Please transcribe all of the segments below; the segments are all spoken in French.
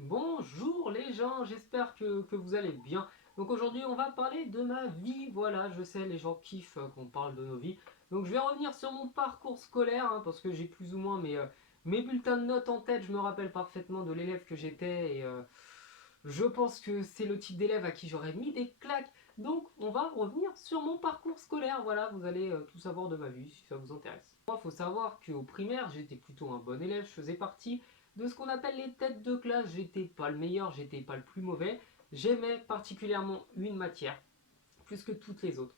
Bonjour les gens, j'espère que vous allez bien. Donc aujourd'hui on va parler de ma vie, voilà, je sais les gens kiffent qu'on parle de nos vies. Donc je vais revenir sur mon parcours scolaire, parce que j'ai plus ou moins mes bulletins de notes en tête, je me rappelle parfaitement de l'élève que j'étais et je pense que c'est le type d'élève à qui j'aurais mis des claques. Donc on va revenir sur mon parcours scolaire, voilà, vous allez tout savoir de ma vie si ça vous intéresse. Moi il faut savoir qu'au primaire j'étais plutôt un bon élève, je faisais partie de ce qu'on appelle les têtes de classe. J'étais pas le meilleur, j'étais pas le plus mauvais. J'aimais particulièrement une matière, plus que toutes les autres.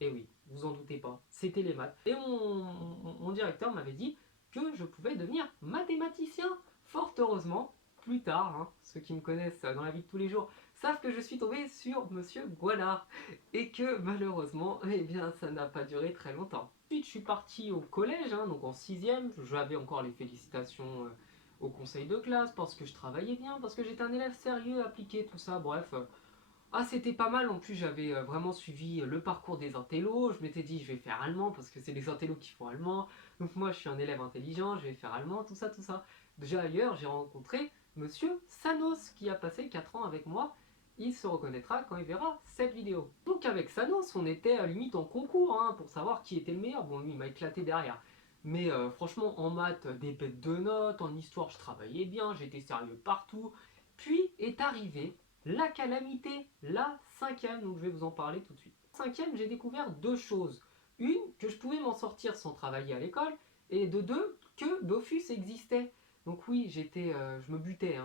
Et oui, vous en doutez pas, c'était les maths. Et mon directeur m'avait dit que je pouvais devenir mathématicien. Fort heureusement, plus tard, ceux qui me connaissent dans la vie de tous les jours savent que je suis tombé sur Monsieur Gualard. Et que malheureusement, eh bien, ça n'a pas duré très longtemps. Ensuite, je suis parti au collège, donc en 6e. J'avais encore les félicitations au conseil de classe parce que je travaillais bien, parce que j'étais un élève sérieux, appliqué, tout ça. Bref, c'était pas mal. En plus, j'avais vraiment suivi le parcours des intellos. Je m'étais dit, je vais faire allemand parce que c'est les intellos qui font allemand. Donc, moi, je suis un élève intelligent, je vais faire allemand, tout ça, tout ça. Déjà, ailleurs, j'ai rencontré Monsieur Sanos qui a passé 4 ans avec moi. Il se reconnaîtra quand il verra cette vidéo. Donc, avec Sanos, on était limite en concours pour savoir qui était le meilleur. Bon, lui, il m'a éclaté derrière. Mais franchement, en maths, des bêtes de notes. En histoire, je travaillais bien, j'étais sérieux partout. Puis est arrivé la calamité, la cinquième, donc je vais vous en parler tout de suite. Cinquième, j'ai découvert deux choses. Une, que je pouvais m'en sortir sans travailler à l'école, et de deux, que Dofus existait. Donc oui, je me butais.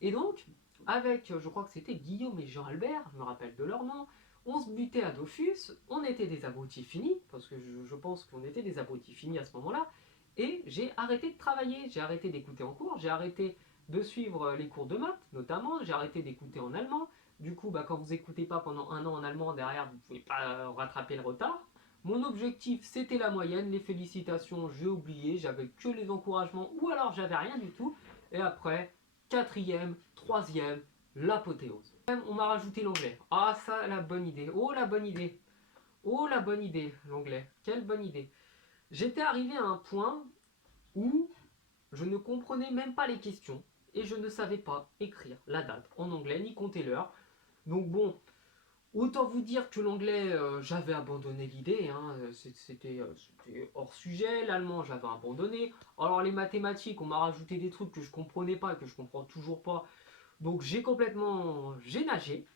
Et donc, avec, je crois que c'était Guillaume et Jean-Albert, je me rappelle de leur nom, on se butait à Dofus, on était des abrutis finis, parce que je pense qu'on était des abrutis finis à ce moment-là, et j'ai arrêté de travailler, j'ai arrêté d'écouter en cours, j'ai arrêté de suivre les cours de maths, notamment. J'ai arrêté d'écouter en allemand. Du coup, quand vous n'écoutez pas pendant un an en allemand, derrière, vous ne pouvez pas rattraper le retard. Mon objectif, c'était la moyenne. Les félicitations, j'ai oublié. J'avais que les encouragements ou alors j'avais rien du tout. Et après, quatrième, troisième, l'apothéose. On m'a rajouté l'anglais. Ah, ça, la bonne idée. Oh, la bonne idée. Oh, la bonne idée, l'anglais. Quelle bonne idée. J'étais arrivé à un point où je ne comprenais même pas les questions et je ne savais pas écrire la date en anglais ni compter l'heure. Donc bon, autant vous dire que l'anglais, j'avais abandonné l'idée, c'était hors sujet. L'allemand, j'avais abandonné. Alors les mathématiques, on m'a rajouté des trucs que je comprenais pas et que je comprends toujours pas. Donc j'ai nagé,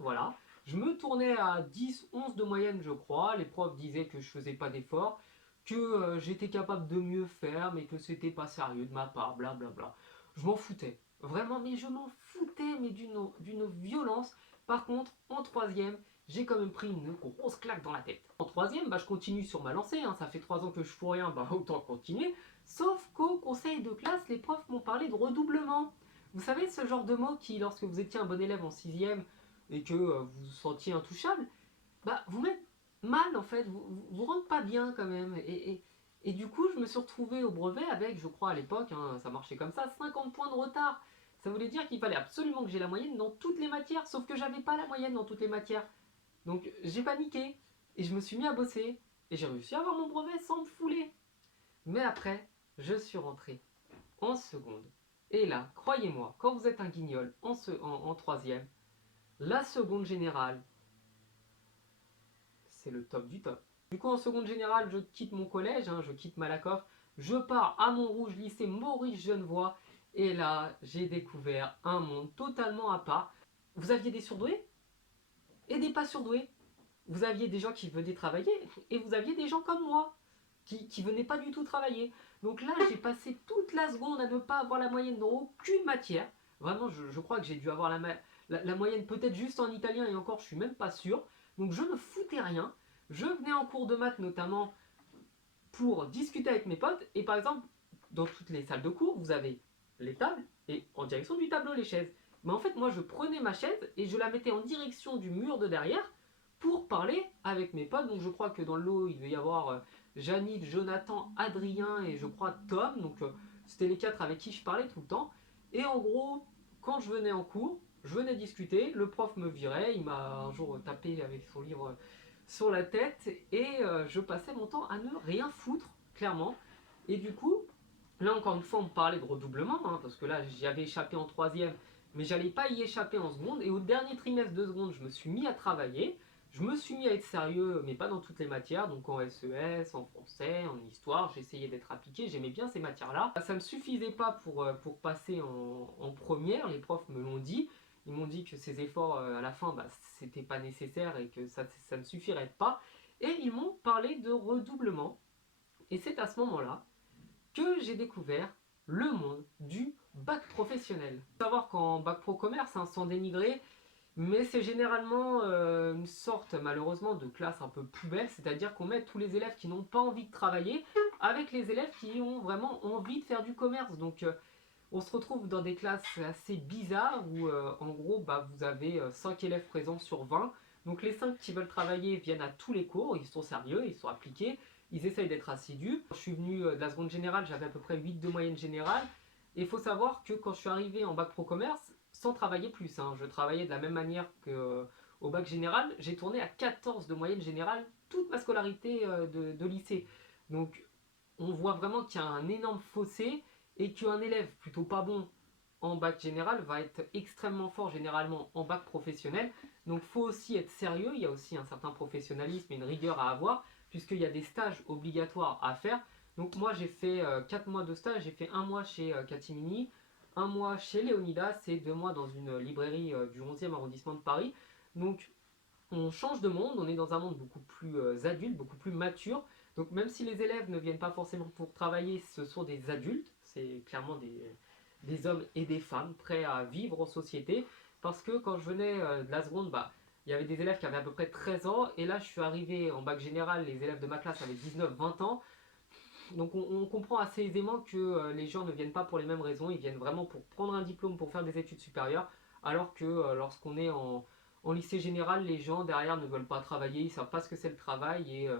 voilà. Je me tournais à 10, 11 de moyenne, je crois. Les profs disaient que je faisais pas d'efforts, que j'étais capable de mieux faire, mais que c'était pas sérieux de ma part, blablabla. Je m'en foutais, vraiment, mais je m'en foutais, mais d'une violence. Par contre, en troisième, j'ai quand même pris une grosse claque dans la tête. En troisième, je continue sur ma lancée, ça fait 3 ans que je fous rien, autant continuer. Sauf qu'au conseil de classe, les profs m'ont parlé de redoublement. Vous savez, ce genre de mot qui, lorsque vous étiez un bon élève en sixième et que vous vous sentiez intouchable, vous met mal en fait, vous rentrez pas bien quand même. Et du coup, je me suis retrouvé au brevet avec, je crois à l'époque, ça marchait comme ça, 50 points de retard. Ça voulait dire qu'il fallait absolument que j'ai la moyenne dans toutes les matières, sauf que j'avais pas la moyenne dans toutes les matières. Donc j'ai paniqué et je me suis mis à bosser et j'ai réussi à avoir mon brevet sans me fouler. Mais après, je suis rentré en seconde. Et là, croyez-moi, quand vous êtes un guignol en troisième, la seconde générale, c'est le top du top. Du coup, en seconde générale, je quitte mon collège, je quitte Malakoff, je pars à Montrouge, lycée Maurice Genevoix, et là, j'ai découvert un monde totalement à part. Vous aviez des surdoués et des pas surdoués. Vous aviez des gens qui venaient travailler, et vous aviez des gens comme moi, qui venaient pas du tout travailler. Donc là, j'ai passé toute la seconde à ne pas avoir la moyenne dans aucune matière. Vraiment, je crois que j'ai dû avoir la moyenne peut-être juste en italien, et encore, je suis même pas sûr. Donc je ne foutais rien. Je venais en cours de maths notamment pour discuter avec mes potes. Et par exemple, dans toutes les salles de cours, vous avez les tables et en direction du tableau les chaises. Mais en fait, moi, je prenais ma chaise et je la mettais en direction du mur de derrière pour parler avec mes potes. Donc je crois que dans le lot, il devait y avoir Janine, Jonathan, Adrien et je crois Tom. Donc c'était les 4 avec qui je parlais tout le temps. Et en gros, quand je venais en cours, je venais discuter, le prof me virait, il m'a un jour tapé avec son livre sur la tête et je passais mon temps à ne rien foutre, clairement. Et du coup, Là encore une fois on me parlait de redoublement, hein, parce que là j'y avais échappé en troisième, mais j'allais pas y échapper en seconde, et au dernier trimestre de seconde je me suis mis à travailler, je me suis mis à être sérieux, mais pas dans toutes les matières, donc en SES, en français, en histoire, j'essayais d'être appliqué, j'aimais bien ces matières-là. Ça me suffisait pas pour passer en première, les profs me l'ont dit, ils m'ont dit que ces efforts à la fin, bah, c'était pas nécessaire et que ça ne suffirait pas, et ils m'ont parlé de redoublement, et c'est à ce moment-là que j'ai découvert le monde du bac professionnel. Il faut savoir qu'en bac pro commerce, hein, sans dénigrer, mais c'est généralement une sorte malheureusement de classe un peu poubelle, c'est-à-dire qu'on met tous les élèves qui n'ont pas envie de travailler avec les élèves qui ont vraiment envie de faire du commerce. Donc on se retrouve dans des classes assez bizarres où en gros bah, vous avez 5 élèves présents sur 20. Donc les 5 qui veulent travailler viennent à tous les cours, ils sont sérieux, ils sont appliqués, ils essayent d'être assidus. Quand je suis venu de la seconde générale, j'avais à peu près 8 de moyenne générale. Et il faut savoir que quand je suis arrivé en bac pro commerce, sans travailler plus, hein, je travaillais de la même manière qu'au bac général, j'ai tourné à 14 de moyenne générale toute ma scolarité de lycée. Donc on voit vraiment qu'il y a un énorme fossé et qu'un élève plutôt pas bon en bac général va être extrêmement fort généralement en bac professionnel. Donc il faut aussi être sérieux, il y a aussi un certain professionnalisme et une rigueur à avoir, puisqu'il y a des stages obligatoires à faire. Donc moi j'ai fait 4 mois de stage, j'ai fait un mois chez Catimini, un mois chez Léonidas et 2 mois dans une librairie du 11e arrondissement de Paris. Donc on change de monde, on est dans un monde beaucoup plus adulte, beaucoup plus mature. Donc même si les élèves ne viennent pas forcément pour travailler, ce sont des adultes, c'est clairement des hommes et des femmes prêts à vivre en société. Parce que quand je venais de la seconde, bah, il y avait des élèves qui avaient à peu près 13 ans, et là je suis arrivé en bac général, les élèves de ma classe avaient 19-20 ans. Donc on comprend assez aisément que les gens ne viennent pas pour les mêmes raisons, ils viennent vraiment pour prendre un diplôme, pour faire des études supérieures, alors que lorsqu'on est en lycée général, les gens derrière ne veulent pas travailler, ils ne savent pas ce que c'est le travail et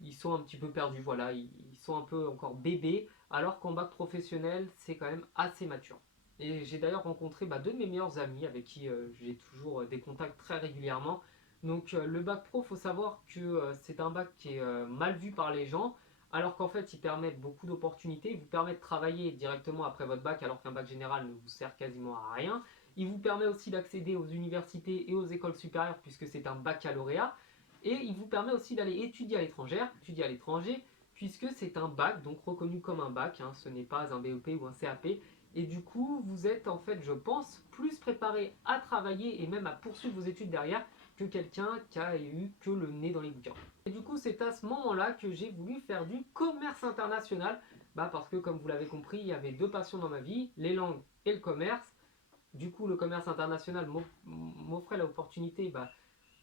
ils sont un petit peu perdus, voilà, ils sont un peu encore bébés, alors qu'en bac professionnel, c'est quand même assez mature. Et j'ai d'ailleurs rencontré deux de mes meilleurs amis avec qui j'ai toujours des contacts très régulièrement. Donc le bac pro, faut savoir que c'est un bac qui est mal vu par les gens, alors qu'en fait il permet beaucoup d'opportunités, il vous permet de travailler directement après votre bac alors qu'un bac général ne vous sert quasiment à rien. Il vous permet aussi d'accéder aux universités et aux écoles supérieures puisque c'est un baccalauréat. Et il vous permet aussi d'aller étudier à l'étranger, puisque c'est un bac, donc reconnu comme un bac, hein, ce n'est pas un BEP ou un CAP. Et du coup, vous êtes en fait, je pense, plus préparé à travailler et même à poursuivre vos études derrière que quelqu'un qui a eu que le nez dans les bouquins. Et du coup, c'est à ce moment-là que j'ai voulu faire du commerce international, parce que comme vous l'avez compris, il y avait deux passions dans ma vie, les langues et le commerce. Du coup, le commerce international m'offrait l'opportunité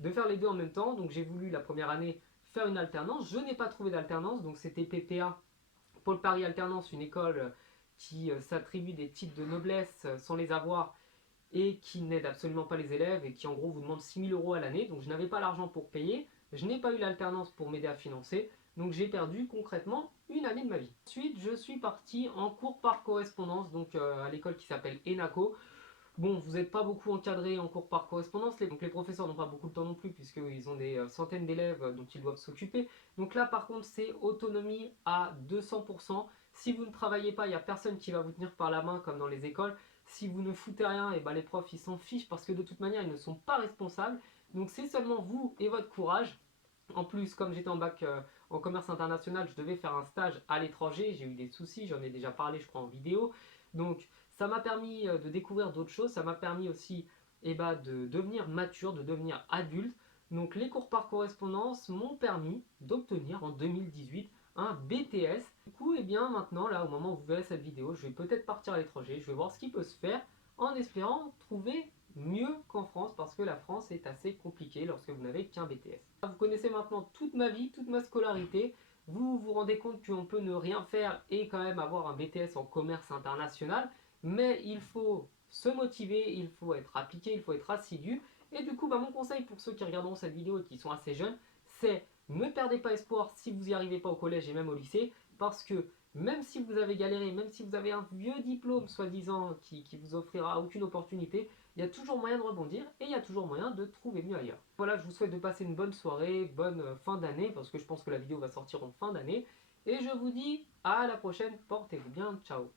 de faire les deux en même temps. Donc j'ai voulu la première année faire une alternance. Je n'ai pas trouvé d'alternance, donc c'était PPA, Pôle Paris Alternance, une école qui s'attribue des titres de noblesse sans les avoir et qui n'aide absolument pas les élèves et qui en gros vous demande 6 000 € à l'année. Donc je n'avais pas l'argent pour payer, je n'ai pas eu l'alternance pour m'aider à financer, donc j'ai perdu concrètement une année de ma vie. Ensuite je suis parti en cours par correspondance, donc à l'école qui s'appelle ENACO. Bon, vous n'êtes pas beaucoup encadré en cours par correspondance, donc les professeurs n'ont pas beaucoup de temps non plus, puisqu'ils ont des centaines d'élèves dont ils doivent s'occuper. Donc là, par contre, c'est autonomie à 200%. Si vous ne travaillez pas, il n'y a personne qui va vous tenir par la main, comme dans les écoles. Si vous ne foutez rien, et les profs, ils s'en fichent, parce que de toute manière, ils ne sont pas responsables. Donc c'est seulement vous et votre courage. En plus, comme j'étais en bac en commerce international, je devais faire un stage à l'étranger. J'ai eu des soucis, j'en ai déjà parlé, je crois, en vidéo. Donc ça m'a permis de découvrir d'autres choses, ça m'a permis aussi de devenir mature, de devenir adulte. Donc les cours par correspondance m'ont permis d'obtenir en 2018 un BTS. Du coup, maintenant, là, au moment où vous verrez cette vidéo, je vais peut-être partir à l'étranger, je vais voir ce qui peut se faire en espérant trouver mieux qu'en France, parce que la France est assez compliquée lorsque vous n'avez qu'un BTS. Vous connaissez maintenant toute ma vie, toute ma scolarité. Vous vous rendez compte qu'on peut ne rien faire et quand même avoir un BTS en commerce international, mais il faut se motiver, il faut être appliqué, il faut être assidu. Et du coup, mon conseil pour ceux qui regarderont cette vidéo et qui sont assez jeunes, c'est ne perdez pas espoir si vous n'y arrivez pas au collège et même au lycée, parce que même si vous avez galéré, même si vous avez un vieux diplôme soi-disant qui vous offrira aucune opportunité, il y a toujours moyen de rebondir et il y a toujours moyen de trouver mieux ailleurs. Voilà, je vous souhaite de passer une bonne soirée, bonne fin d'année, parce que je pense que la vidéo va sortir en fin d'année. Et je vous dis à la prochaine, portez-vous bien, ciao.